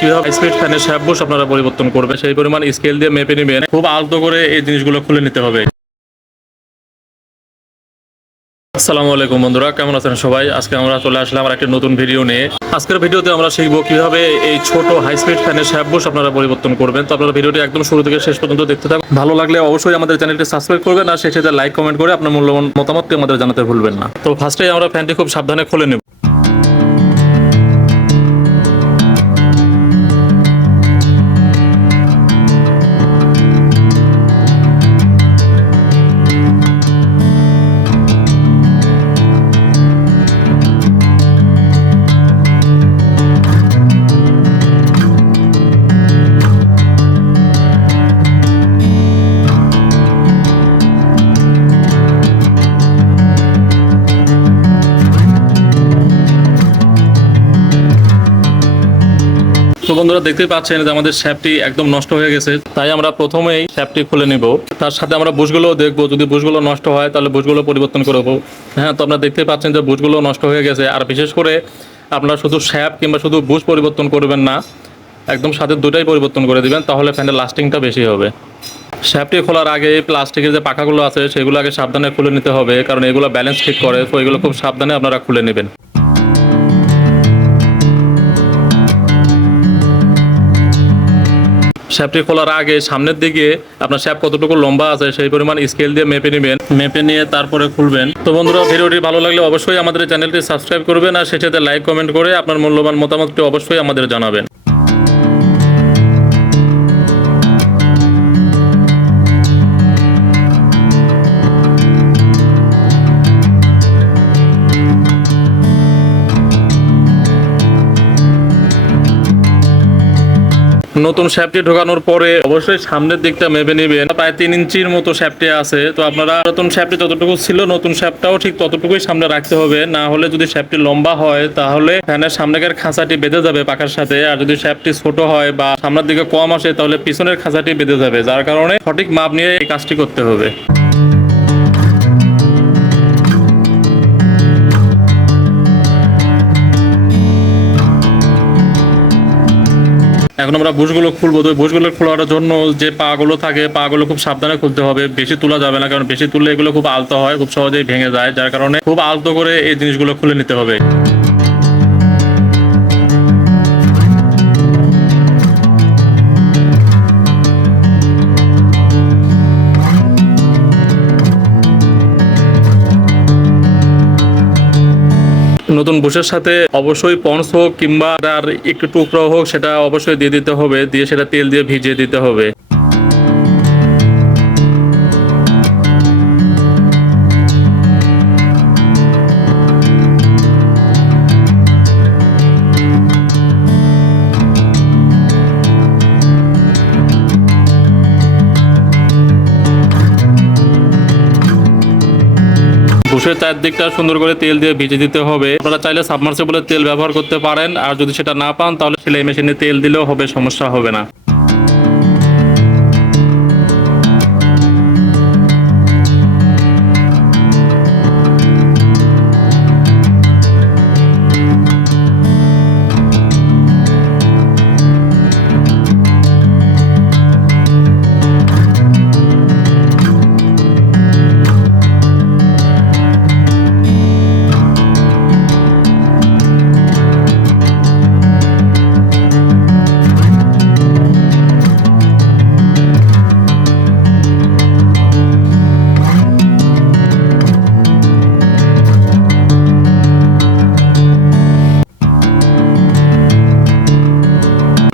কিভাবে স্পিড ফ্যানের shaft Bush আপনারা পরিবর্তন করবে সেই পরিমাণ স্কেল দিয়ে মেপে নেবেন। খুব আলতো করে এই জিনিসগুলো খুলে নিতে হবে। আসসালামু আলাইকুম বন্ধুরা, কেমন আছেন সবাই? আজকে আমরা চলে আসলাম আর একটা নতুন ভিডিও নিয়ে। আজকের ভিডিওতে আমরা শিখবো কিভাবে এই ছোট হাই স্পিড ফ্যানের শ্যাপ বুশ আপনারা পরিবর্তন করবেন। তো আপনারা ভিডিওটি একদম শুরু থেকে শেষ পর্যন্ত দেখতে থাকুন। ভালো লাগলে অবশ্যই আমাদের চ্যানেলটি সাবস্ক্রাইব করবেন আর সেই সাথে লাইক কমেন্ট করে আপনার মূল্যবান মতামতটি আমাদের জানাতে ভুলবেন না। তো ফার্স্টেই আমরা ফ্যানটি খুব সাবধানে খুলে নেব। তো বন্ধুরা দেখতেই পাচ্ছেন যে আমাদের শ্যাপটি একদম নষ্ট হয়ে গেছে, তাই আমরা প্রথমেই শ্যাপটি খুলে নিব। তার সাথে আমরা বুশগুলো দেখবো, যদি বুশগুলো নষ্ট হয় তাহলে বুশগুলো পরিবর্তন করবো। হ্যাঁ, তো আপনারা দেখতে পাচ্ছেন যে বুশগুলো নষ্ট হয়ে গেছে। আর বিশেষ করে আপনারা শুধু শ্যাপ কিংবা শুধু বুশ পরিবর্তন করবেন না, একদম সাথে দুটাই পরিবর্তন করে দিবেন, তাহলে ফ্যানের লাস্টিংটা বেশি হবে। শ্যাপটি খোলার আগে প্লাস্টিকের যে পাখাগুলো আছে সেগুলো আগে সাবধানে খুলে নিতে হবে, কারণ এগুলো ব্যালেন্স ঠিক করে। তো এগুলো খুব সাবধানে আপনারা খুলে নেবেন। শ্যাপটি খোলার আগে সামনের দিকে আপনার শ্যাপ কতটুকু লম্বা আছে সেই পরিমাণ স্কেল দিয়ে মেপে নেবেন, মেপে নিয়ে তারপরে খুলবেন। তো বন্ধুরা, ভিডিওটি ভালো লাগলে অবশ্যই আমাদের চ্যানেলটি সাবস্ক্রাইব করবেন আর সেই সাথে লাইক কমেন্ট করে আপনার মূল্যবান মতামতটি অবশ্যই আমাদের জানাবেন। নতুন শ্যাপটি ঢোকানোর পরে অবশ্যই সামনের দিকটা মেপে নেবেন। প্রায় 3 ইঞ্চির মতো শ্যাপটি আছে। তো আপনারা নতুন শ্যাপটি যতটুকু ছিল নতুন শ্যাপটাও ঠিক ততটুকুই সামনে রাখতে হবে, না হলে যদি শ্যাপটি লম্বা হয় তাহলে ফ্যানের সামনের খাঁচাটি বেঁধে যাবে পাখার সাথে। আর যদি শ্যাপটি ছোট হয় বা সামনের দিকে কম আসে তাহলে পিছনের খাঁচাটি বেঁধে যাবে, যার কারণে সঠিক মাপ নিয়ে এই কাজটি করতে হবে। এখন আমরা বুশগুলো খুলবো। তো বুশগুলো খোলার জন্য যে পাগুলো থাকে পাগুলো খুব সাবধানে খুলতে হবে, বেশি তোলা যাবে না, কারণ বেশি তুললে এগুলো খুব আলতো হয়, খুব সহজেই ভেঙে যায়, যার কারণে খুব আলতো করে এই জিনিসগুলো খুলে নিতে হবে। নতুন বুশের সাথে অবশ্যই পন্স হোক কিংবা আর একটু টুকরো হোক সেটা অবশ্যই দিয়ে দিতে হবে, দিয়ে সেটা তেল দিয়ে ভিজিয়ে দিতে হবে। বুশের চারদিকটা সুন্দর করে তেল দিয়ে ভিজে দিতে হবে। আপনারা চাইলে সাবমার্সিবলের তেল ব্যবহার করতে পারেন, আর যদি সেটা না পান তাহলে সেলাই মেশিনে তেল দিলেও হবে, সমস্যা হবে না।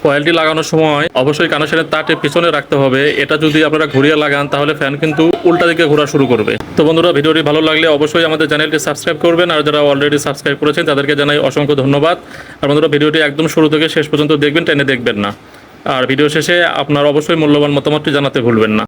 কয়েলটি লাগানোর সময় অবশ্যই কানেকশনের তারটি পিছনে রাখতে হবে। এটা যদি আপনারা ঘুরিয়ে লাগান তাহলে ফ্যান কিন্তু উল্টা দিকে ঘোরা শুরু করবে। তো বন্ধুরা, ভিডিওটি ভালো লাগলে অবশ্যই আমাদের চ্যানেলটি সাবস্ক্রাইব করবেন, আর যারা অলরেডি সাবস্ক্রাইব করেছেন তাদেরকে জানাই অসংখ্য ধন্যবাদ। আর বন্ধুরা, ভিডিওটি একদম শুরু থেকে শেষ পর্যন্ত দেখবেন, টেনে দেখবেন না। আর ভিডিও শেষে আপনার অবশ্যই মূল্যবান মতামতটি জানাতে ভুলবেন না।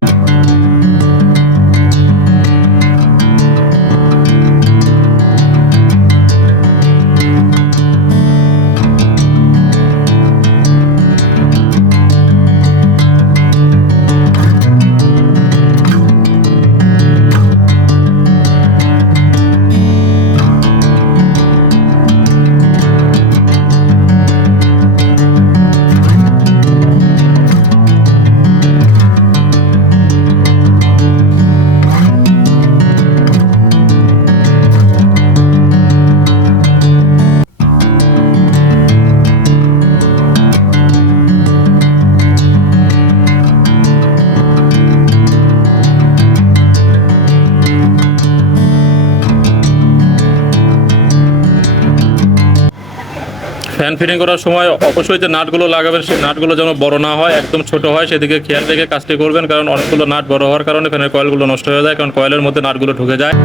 ফ্যান ফিটিং করার সময় অবশ্যই যে নাটগুলো লাগাবেন সেই নাটগুলো যেন বড় না হয়, একদম ছোট হয়, সেদিকে খেয়াল রেখে কাজটি করবেন। কারণ অনেকগুলো নাট বড় হওয়ার কারণে ফ্যানের কয়েলগুলো নষ্ট হয়ে যায়, কারণ কয়েলের মধ্যে নাটগুলো ঢুকে যায়।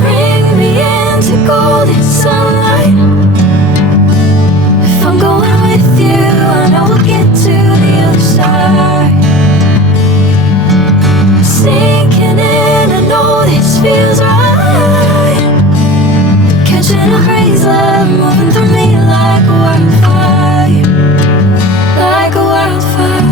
Bring me into golden sunlight. If I'm going with you, I know we'll get to the other side. Sinking in, I know this feels right. Catching a breeze, love moving through me like a wildfire, like a wildfire.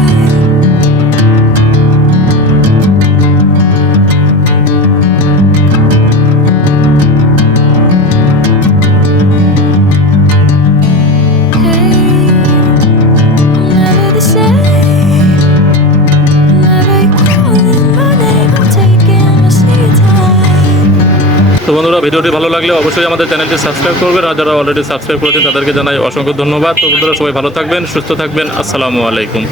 Never the same. Never calling my name. I'm taking my sweet time. তো বন্ধুরা, ভিডিওটি ভালো লাগলে অবশ্যই আমাদের চ্যানেলটি subscribe করবেন, আর যারা অলরেডি সাবস্ক্রাইব করেছেন তাদেরকে জানাই অসংখ্য ধন্যবাদ। তো বন্ধুরা, সবাই ভালো থাকবেন, সুস্থ থাকবেন। আসসালামু আলাইকুম।